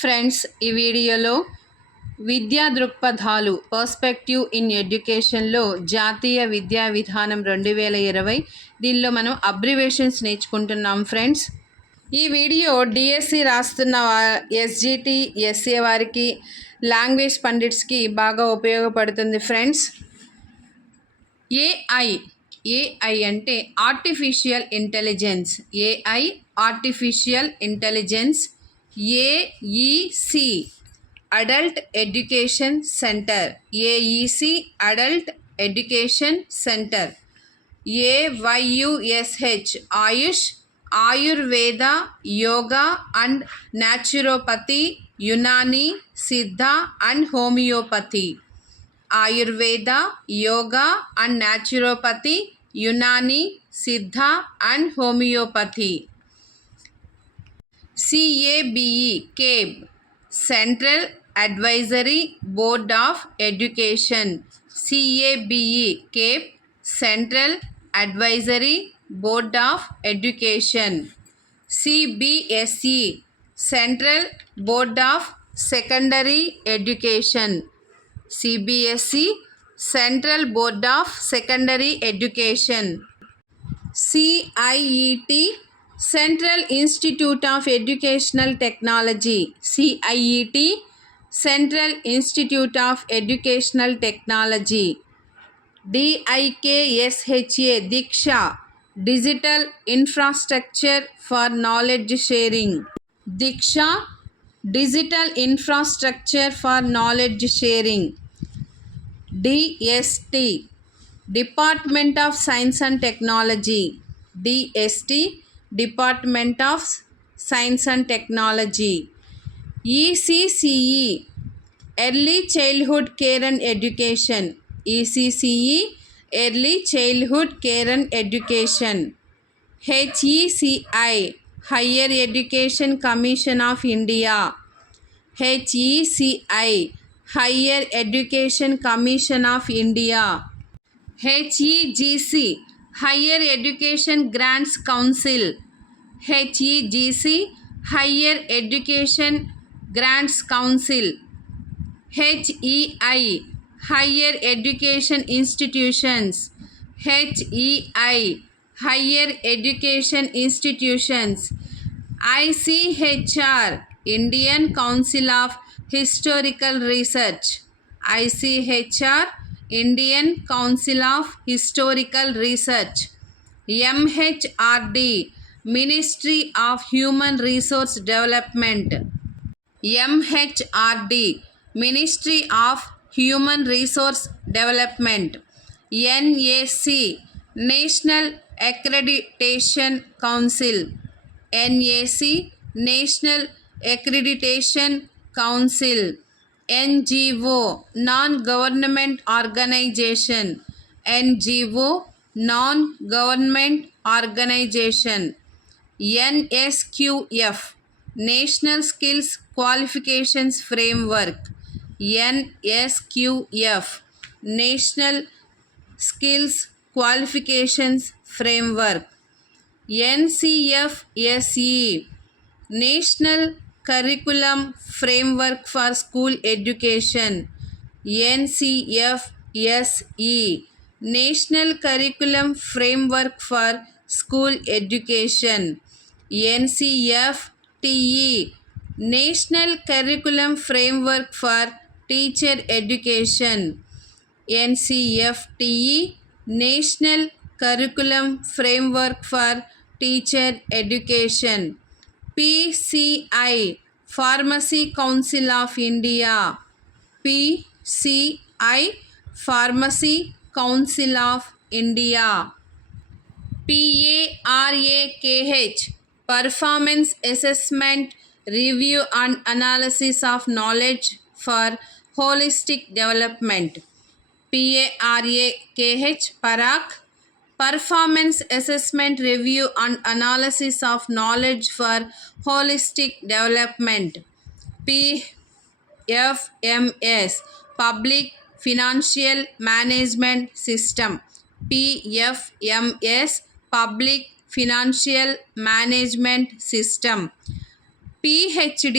ఫ్రెండ్స్, ఈ వీడియోలో విద్యా దృక్పథాలు పర్స్పెక్టివ్ ఇన్ ఎడ్యుకేషన్లో జాతీయ విద్యా విధానం 2020 దీనిలో మనం అబ్రివేషన్స్ నేర్చుకుంటున్నాం. ఫ్రెండ్స్, ఈ వీడియో డిఎస్సి రాస్తున్న ఎస్జిటి ఎస్ఏ వారికి, లాంగ్వేజ్ పండిట్స్కి బాగా ఉపయోగపడుతుంది. ఫ్రెండ్స్, ఏఐ అంటే artificial intelligence. AI artificial intelligence. AEC adult education centre. AEC adult education centre. AYUSH AYUSH, Ayurveda, yoga and naturopathy, Unani, Siddha and homeopathy. Ayurveda, yoga and naturopathy, Unani, Siddha and homeopathy. CABE CABE central advisory board of education. CABE CABE central advisory board of education. CBSE central board of secondary education. CBSE central board of secondary education. CIET central institute of educational technology. CIET central institute of educational technology. DIKSHA DIKSHA digital infrastructure for knowledge sharing. DIKSHA digital infrastructure for knowledge sharing. DST department of science and technology. DST department of science and technology. ECCE early childhood care and education. ECCE early childhood care and education. HECI higher education commission of India. HECI higher education commission of India. HEGC higher education grants council. హెచ్ఈజిసి higher education grants council. HEI higher education institutions. HEI higher education institutions. ICHR Indian council of historical research. ICHR Indian council of historical research. MHRD ministry of human resource development. MHRD ministry of human resource development. NAC national accreditation council. NAC national accreditation council. NGO non government organisation. NGO non government organisation. NSQF national skills qualifications framework. NSQF national skills qualifications framework. NCFSE national curriculum framework for school education. ఎన్సిఎఫ్ఎస్ఈ national curriculum framework for school education. NCFTE national curriculum framework for teacher education. NCFTE national curriculum framework for teacher education. PCI pharmacy council of India. PCI pharmacy council of India. PARAKH performance assessment review and analysis of knowledge for holistic development. PARAKH PARAKH performance assessment review and analysis of knowledge for holistic development. PFMS public financial management system. PFMS public financial management system. PhD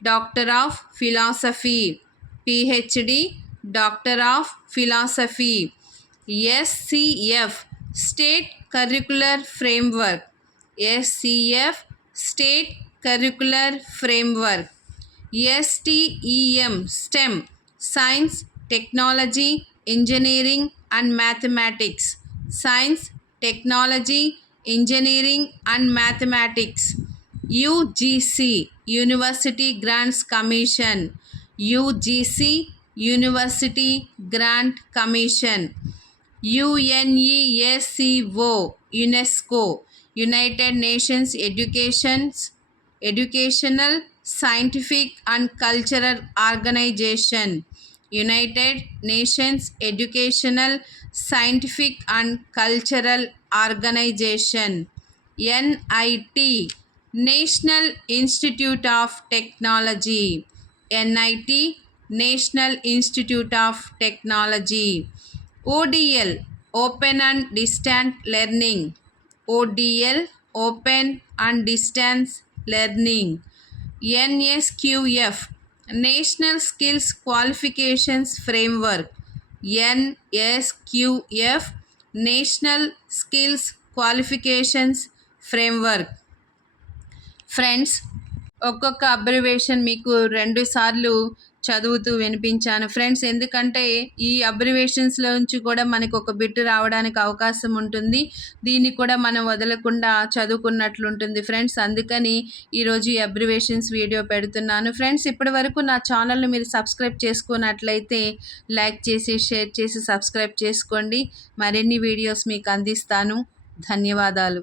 Doctor of Philosophy. PhD, Doctor of Philosophy. SCF, State Curricular Framework. SCF, State Curricular Framework. STEM, STEM, Science, Technology, Engineering and Mathematics. Science, Technology, Engineering and Mathematics. UGC, University Grants Commission. UGC, University Grant Commission. UNESCO, UNESCO, United Nations Educational, Scientific and Cultural Organization. United Nations Educational, Scientific and Cultural Organization. NIT, National Institute of Technology. NIT, National Institute of Technology. ODL, Open and Distant Learning. ODL, Open and Distance Learning. NSQF, National Skills Qualifications Framework. NSQF, National Skills Qualifications Framework. Friends, ఒక్కొక్క అబ్రివేషన్ మీకు 2 సార్లు చదువుతూ వినిపించాను ఫ్రెండ్స్. ఎందుకంటే ఈ అబ్రివేషన్స్లో నుంచి కూడా మనకు ఒక బిట్ రావడానికి అవకాశం ఉంటుంది. దీన్ని కూడా మనం వదలకుండా చదువుకున్నట్లుంటుంది ఫ్రెండ్స్. అందుకని ఈరోజు ఈ అబ్రివేషన్స్ వీడియో పెడుతున్నాను ఫ్రెండ్స్. ఇప్పటి వరకు నా ఛానల్ని మీరు సబ్స్క్రైబ్ చేసుకున్నట్లయితే లైక్ చేసి, షేర్ చేసి, సబ్స్క్రైబ్ చేసుకోండి. మరిన్ని వీడియోస్ మీకు అందిస్తాను. ధన్యవాదాలు.